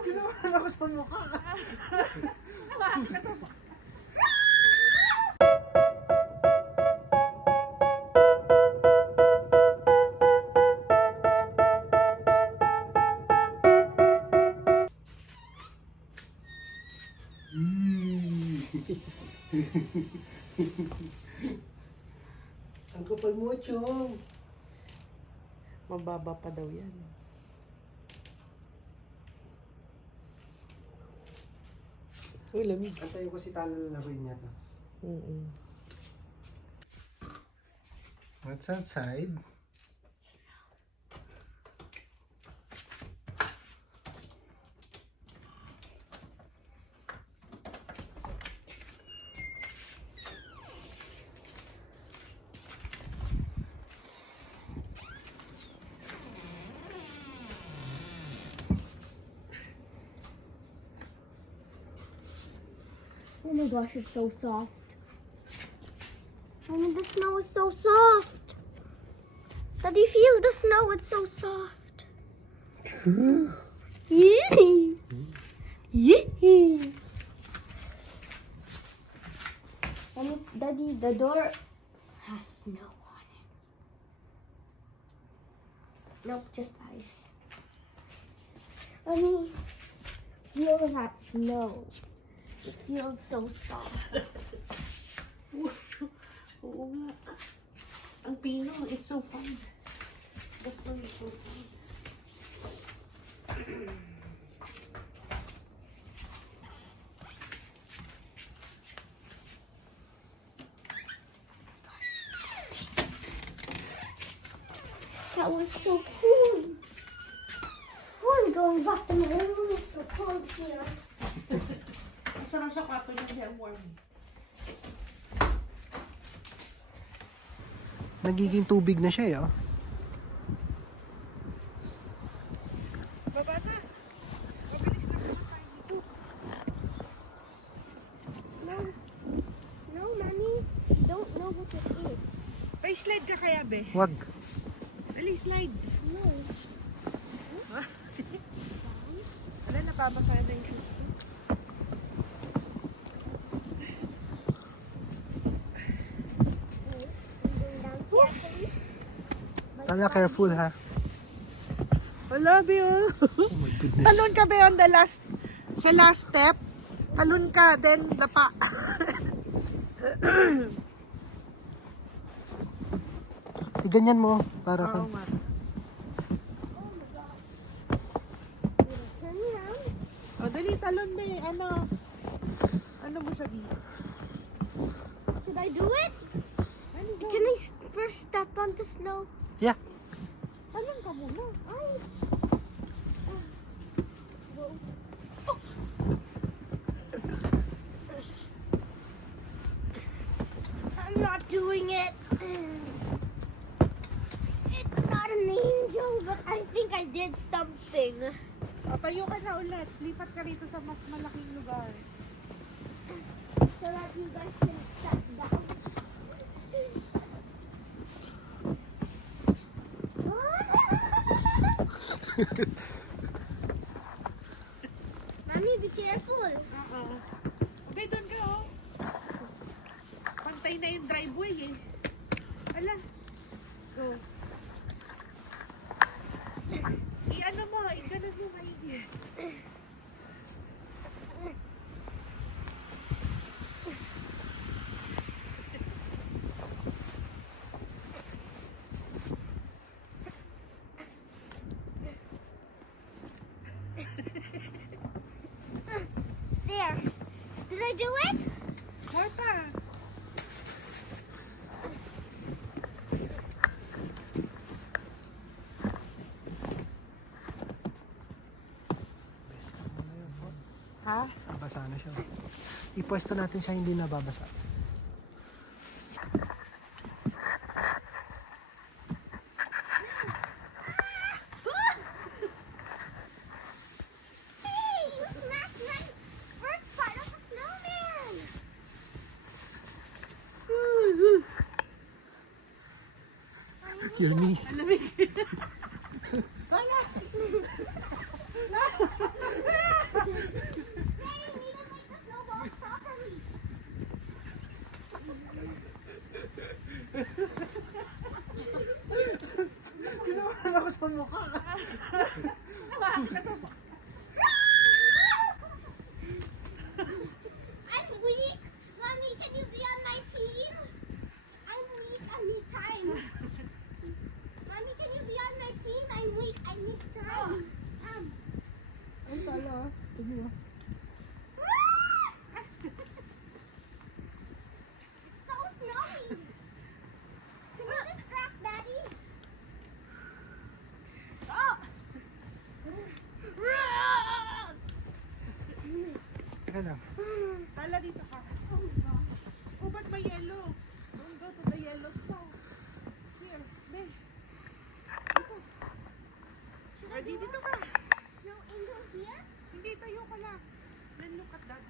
Ginawan ako sa mukha. Ang kapal mo, Chong. Mababa pa daw yan. Uy, lamig. Antayo ko si Tala lalaroin niya to. What's outside? Oh my gosh, it's so soft. I mean, the snow is so soft. Daddy, feel the snow, it's so soft. Yee! Yee! And Daddy, the door has snow on it. Nope, just ice. Let me feel that snow. It feels so soft. Oo nga. Ang pino, it's so fun. Gusto it's so fun. That was so cool. Oh, I'm going back to my room. It's so cold here. Masarap sa kwarto niya siya warm. Nagiging tubig na siya, eh, oh. Baba na. Mabilis na naman tayo dito. No, no, Mommy. Don't know what it is. Pa-slide ka kaya, be? Wag. Dali, slide. No. Wala, napapasaya na yung shoes ko. Tala, careful, ha. Wala, be, oh. Oh my goodness. Talon ka, be, on the last, sa last step. Talon ka, then dapa. Iganyan mo, para Oo ka. nga. Turn around. O, dali, talon, be. Ano mo sabi? Should I do it? Ano ba? Can I first step on the snow? Yeah. Talon ka muna. Ay. I'm not doing it. It's not an angel, but I think I did something. O, tayo ka na ulit. Lipat ka rito sa mas malaking lugar. So that you guys can step down. Mommy, be careful. Oo. Okay, doon ka, oh. Pantay na yung driveway, eh. Ala. Go. I-ano mo, i-ganun mo maigi. There. Did I do it? More pa. Ha? Nabasa na siya. Ipwesto natin siya hindi nababasa. Hey, you smashed my first part of the snowman. Your knees. Alamig. Ay, Ginawa ako sa mukha. I'm weak. Mommy, can you be on my team? I'm weak. I need time. Mommy, can you be on my team? I'm weak. I need time. Come. Ang tala. Tignan mo. It's so snowy. Can you distract Daddy? Oh! Teka lang. Tala dito ka. Oh, ba't may yellow? Don't go to the yellow snow. Here, be. Dito. Ready, dito ka. No angel here? Hindi, tayo ka lang. Then look at that.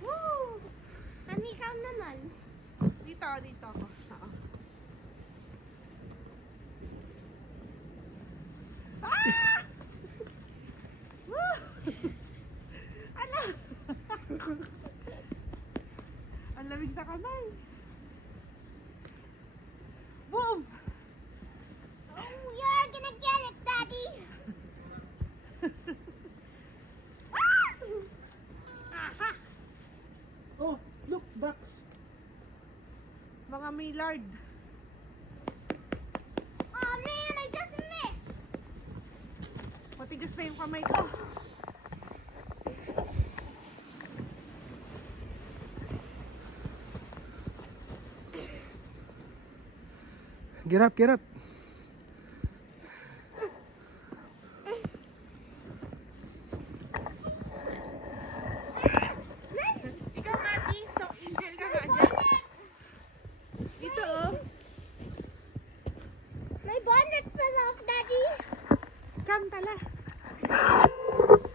Woo! Mommy, come naman. Dito ako. Oo. Ah! Woo! Ala! Ang lamig sa kamay. Boom! Oh, you're gonna get it, Daddy. Aha! Oh, look, ducks. Mga Maillard. Oh man, I just missed. Matigas na yung kamay ko. Get up, get up. Ikaw, Mati, stop angel ka nga dyan. Dito, oh. My bonnet fell off, Daddy. Come, tala.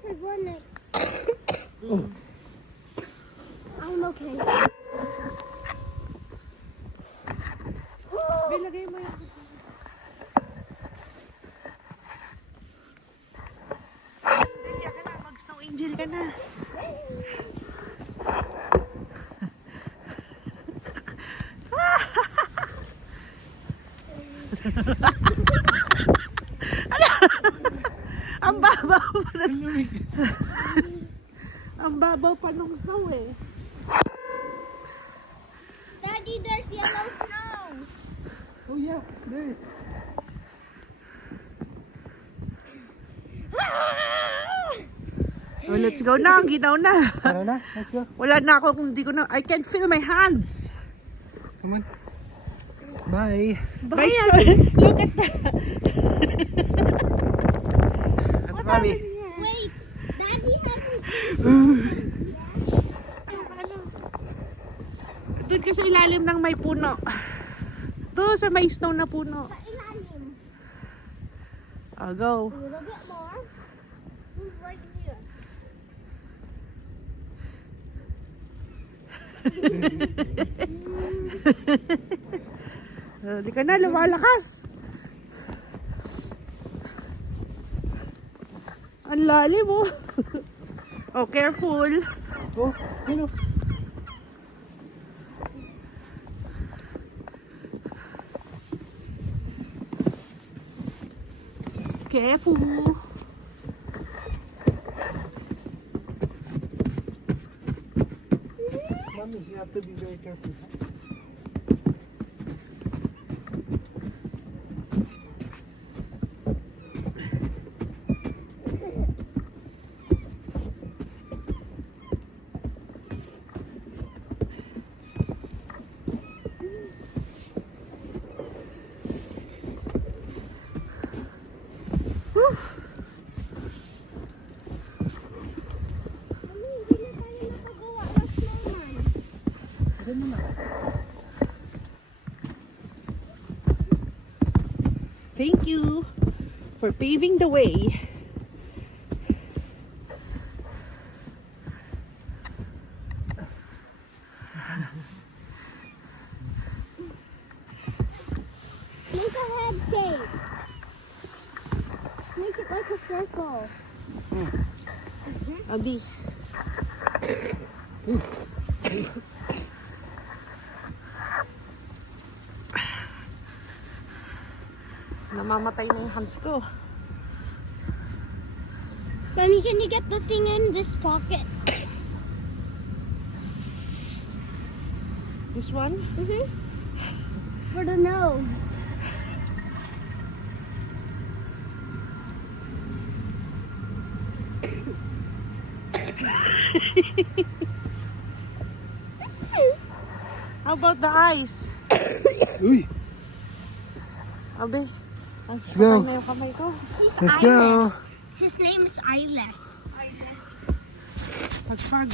My bonnet. I'm okay. Bilagay mo yung... Dali ka na, mag-snow angel ka na. Ang babaw pa ng... Ang babaw pa ng snow eh. Daddy, there's yellow snow. Oh yeah, there is. Oh, let's go na, ang ginaw na. Tara na, let's go. Wala na ako kung di ko na... I can't feel my hands. Come on. Bye. Bye, look at that. At Mami. Wait, Daddy hasn't Doon ka sa ilalim ng may puno. Doon sa may snow na puno. sa ilalim. I'll go. A little bit more. Who's right here? Di ka na, lumalakas. Ang lalim mo. Oh, careful. Oh, you know. Careful. Mommy, you have to be very careful. Mami, hindi na tayo nakagawa ng snowman. Diyan mo na. Thank you for paving the way. a head shape. Make it like a circle. Abi. Namamatay na yung hands ko. Mommy, can you get the thing in this pocket? This one? For the nose. How about the eyes? Uy! Abi. Let's go. Na yung kamay ko. Let's go! His name is Eyeless. Pagpag.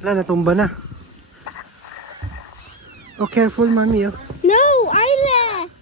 Wala, natumba na. Oh, careful, mami, oh.